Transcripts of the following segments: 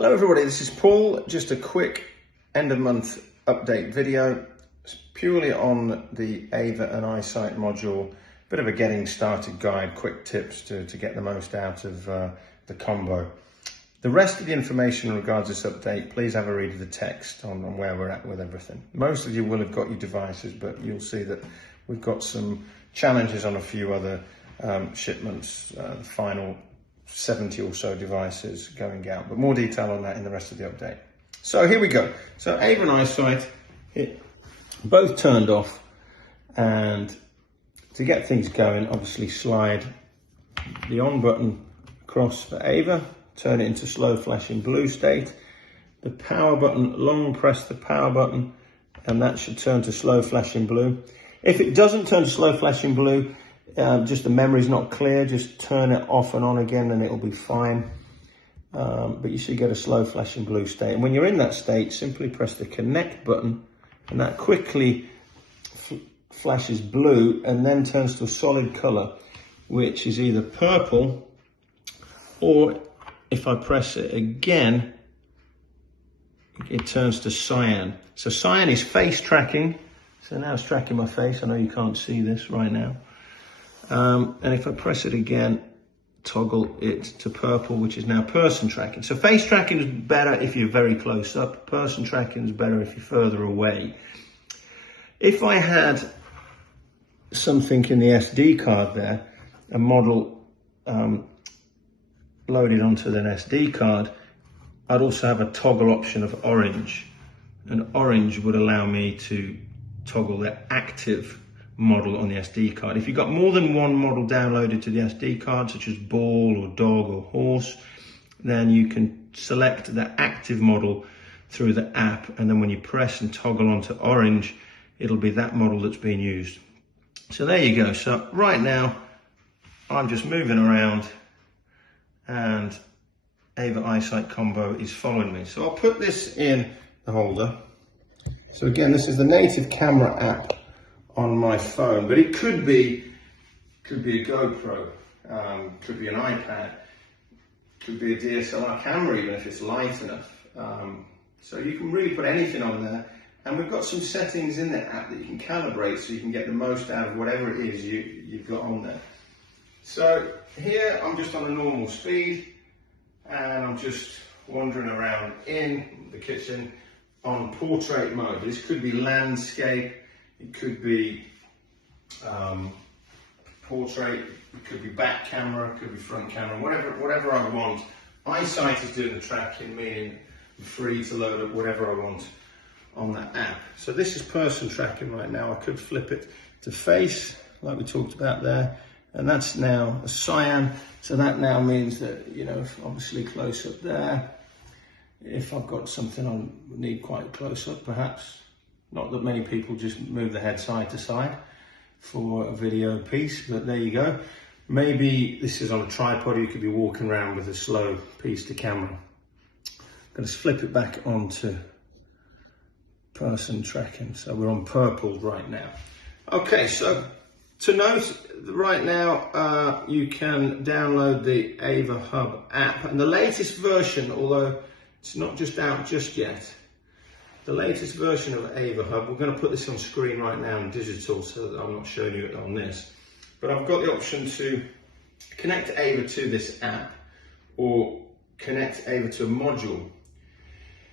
Hello everybody, this is Paul. Just a quick end of month update video. It's purely on the AVA and EyeSite module. Bit of a getting started guide, quick tips to get the most out of the combo. The rest of the information in regards to this update, please have a read of the text on where we're at with everything. Most of you will have got your devices, but you'll see that we've got some challenges on a few other shipments, the final 70 or so devices going out, but more detail on that in the rest of the update. So here we go. So AVA and EyeSite, both turned off, and to get things going, obviously slide the on button across for AVA, turn it into slow flashing blue state. The power button, long press the power button, and that should turn to slow flashing blue. If it doesn't turn to slow flashing blue, just the memory's not clear, just turn it off and on again and it'll be fine. But you should get a slow flashing blue state. And when you're in that state, simply press the connect button and that quickly flashes blue and then turns to a solid color, which is either purple, or if I press it again, it turns to cyan. So cyan is face tracking. So now it's tracking my face. I know you can't see this right now. And if I press it again, toggle it to purple, which is now person tracking. So face tracking is better if you're very close up. Person tracking is better if you're further away. If I had something in the SD card there, a model loaded onto an SD card, I'd also have a toggle option of orange. And orange would allow me to toggle the active model on the SD card. If you've got more than one model downloaded to the SD card, such as ball or dog or horse, then you can select the active model through the app, and then when you press and toggle onto orange, it'll be that model that's being used. So there you go. So right now I'm just moving around and AVA EyeSite combo is following me. So I'll put this in the holder. So again, this is the native camera app on my phone, but it could be a GoPro, could be an iPad, could be a DSLR camera even if it's light enough. So you can really put anything on there, and we've got some settings in the app that you can calibrate so you can get the most out of whatever it is you've got on there. So here I'm just on a normal speed and I'm just wandering around in the kitchen on portrait mode. This could be landscape, it could be portrait, it could be back camera, it could be front camera, whatever I want. EyeSite is doing the tracking, meaning I'm free to load up whatever I want on that app. So this is person tracking right now. I could flip it to face, like we talked about there, and that's now a cyan. So that now means that, you know, obviously close up there. If I've got something I need quite close up, perhaps. Not that many people just move the head side to side for a video piece, but there you go. Maybe this is on a tripod, you could be walking around with a slow piece to camera. I'm going to flip it back onto person tracking. So we're on purple right now. Okay, so to note, right now you can download the AVA Hub app, and the latest version, although it's not just out just yet, the latest version of AVA Hub, we're going to put this on screen right now in digital, so that I'm not showing you it on this, but I've got the option to connect AVA to this app or connect AVA to a module.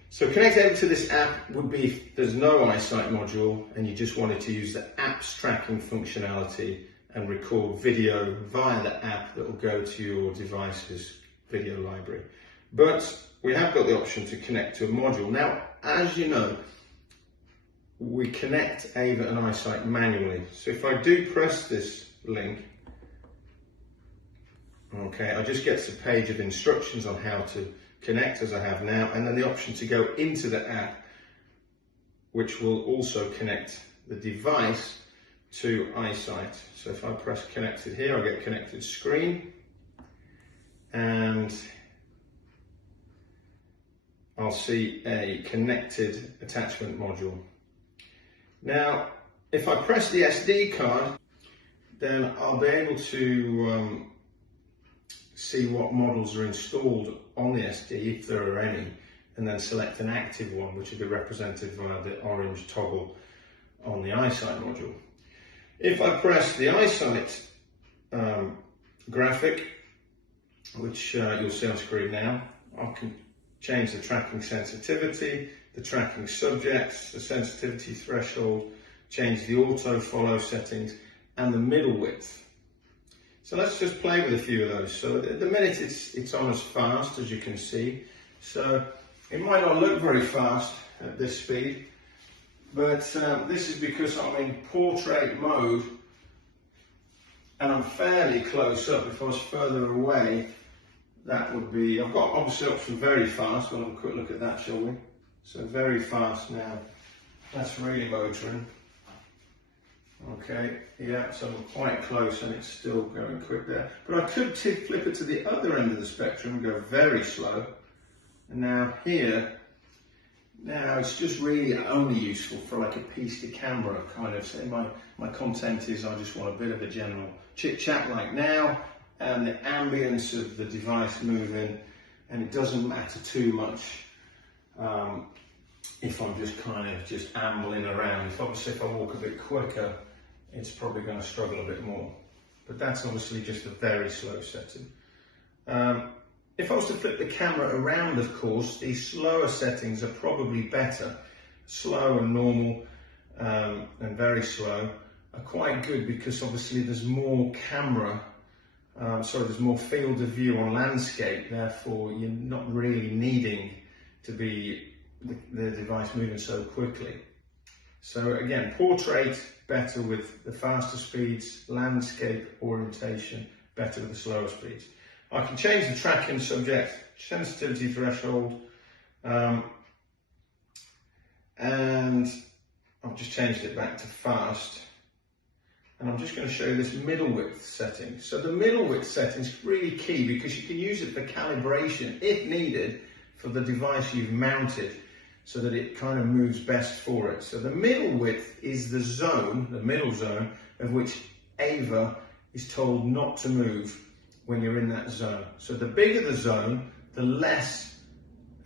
So connect AVA to this app would be if there's no EyeSite module and you just wanted to use the app's tracking functionality and record video via the app that will go to your device's video library. But we have got the option to connect to a module. Now, as you know, we connect AVA and EyeSite manually. So if I do press this link, okay, I just get a page of instructions on how to connect as I have now, and then the option to go into the app, which will also connect the device to EyeSite. So if I press connected here, I get connected screen, and I'll see a connected attachment module. Now, if I press the SD card, then I'll be able to see what models are installed on the SD, if there are any, and then select an active one, which will be represented via the orange toggle on the EyeSite module. If I press the EyeSite graphic, which you'll see on screen now, I can change the tracking sensitivity, the tracking subjects, the sensitivity threshold, change the auto follow settings, and the middle width. So let's just play with a few of those. So at the minute it's on as fast as you can see. So it might not look very fast at this speed, but this is because I'm in portrait mode and I'm fairly close up. If I was further away, that would be, I've got obviously up from very fast. We'll have a quick look at that, shall we? So very fast now, that's really motoring. Okay, yeah, so I'm quite close and it's still going quick there. But I could flip it to the other end of the spectrum and go very slow. And now here, now it's just really only useful for like a piece to camera kind of, say my content is I just want a bit of a general chit chat like now, and the ambience of the device moving, and it doesn't matter too much if I'm just kind of just ambling around. Obviously if I walk a bit quicker, it's probably going to struggle a bit more. But that's obviously just a very slow setting. If I was to flip the camera around, of course, these slower settings are probably better. Slow and normal and very slow are quite good because obviously there's more camera, there's more field of view on landscape, therefore you're not really needing to be the device moving so quickly. So again, portrait better with the faster speeds, landscape orientation better with the slower speeds. I can change the tracking subject, sensitivity threshold, and I've just changed it back to fast. And I'm just going to show you this middle width setting. So the middle width setting is really key because you can use it for calibration if needed for the device you've mounted, so that it kind of moves best for it. So the middle width is the zone, the middle zone, of which AVA is told not to move when you're in that zone. So the bigger the zone, the less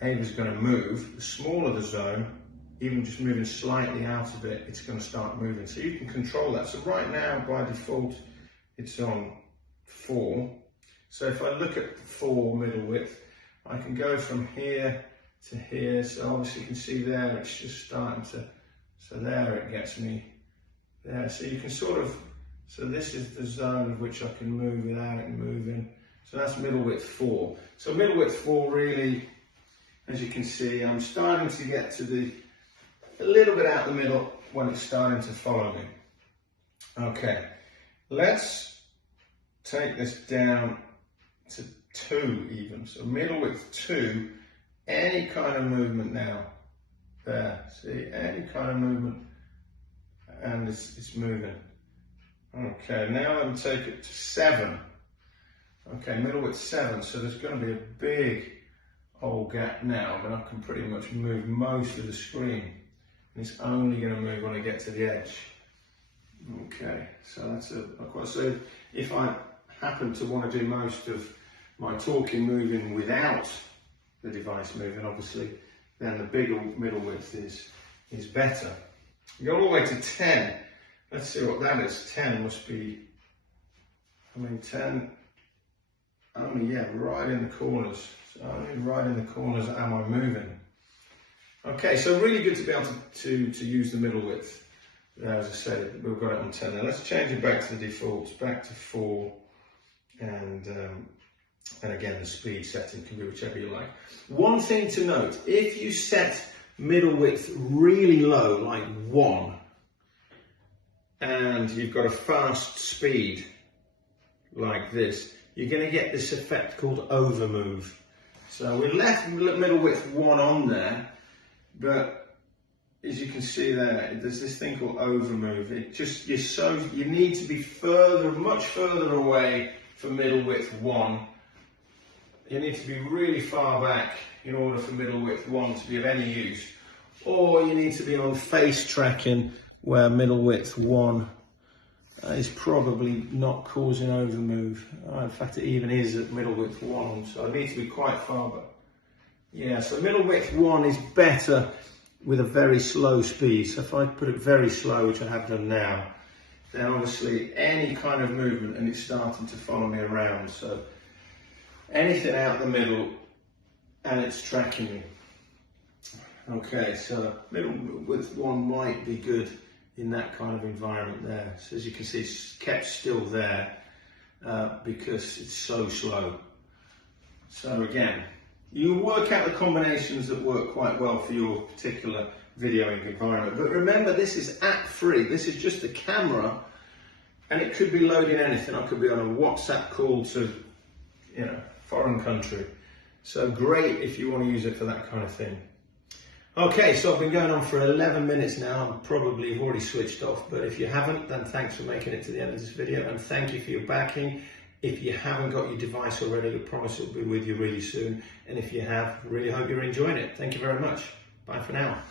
AVA is going to move. The smaller the zone, even just moving slightly out of it, it's going to start moving. So you can control that. So right now, by default, it's on 4. So if I look at 4 middle width, I can go from here to here. So obviously you can see there, it's just starting to, so there it gets me there. So you can sort of, so this is the zone of which I can move without it moving. So that's middle width 4. So middle width 4 really, as you can see, I'm starting to get to a little bit out the middle when it's starting to follow me. Okay, let's take this down to 2 even. So middle width 2, any kind of movement now, there, see, any kind of movement, and it's moving. Okay, now let me take it to 7. Okay, middle width 7, so there's going to be a big old gap now, but I can pretty much move most of the screen. And it's only going to move when I get to the edge. Okay, so that's so if I happen to want to do most of my talking moving without the device moving, obviously, then the bigger middle width is better. You go all the way to 10. Let's see what that is. 10 must be, 10, only, yeah, right in the corners. So only right in the corners am I moving. Okay, so really good to be able to use the middle width. As I said, we've got it on 10 now. Let's change it back to the defaults, back to 4, and again, the speed setting can be whichever you like. One thing to note, if you set middle width really low, like 1, and you've got a fast speed like this, you're going to get this effect called overmove. So we left middle width 1 on there, but as you can see there, there's this thing called overmove. It just, you need to be much further away from middle width 1. You need to be really far back in order for middle width 1 to be of any use. Or you need to be on face tracking where middle width 1 is probably not causing overmove. In fact, it even is at middle width 1, so I need to be quite far back. Yeah, so middle width 1 is better with a very slow speed. So if I put it very slow, which I have done now, then obviously any kind of movement and it's starting to follow me around. So anything out the middle and it's tracking me. Okay, so middle width 1 might be good in that kind of environment there. So as you can see, it's kept still there because it's so slow. So again, you work out the combinations that work quite well for your particular videoing environment. But remember, this is app free. This is just a camera, and it could be loading anything. I could be on a WhatsApp call to, foreign country. So great if you want to use it for that kind of thing. Okay, so I've been going on for 11 minutes now. I probably have already switched off, but if you haven't, then thanks for making it to the end of this video, and thank you for your backing. If you haven't got your device already, I promise it will be with you really soon. And if you have, really hope you're enjoying it. Thank you very much. Bye for now.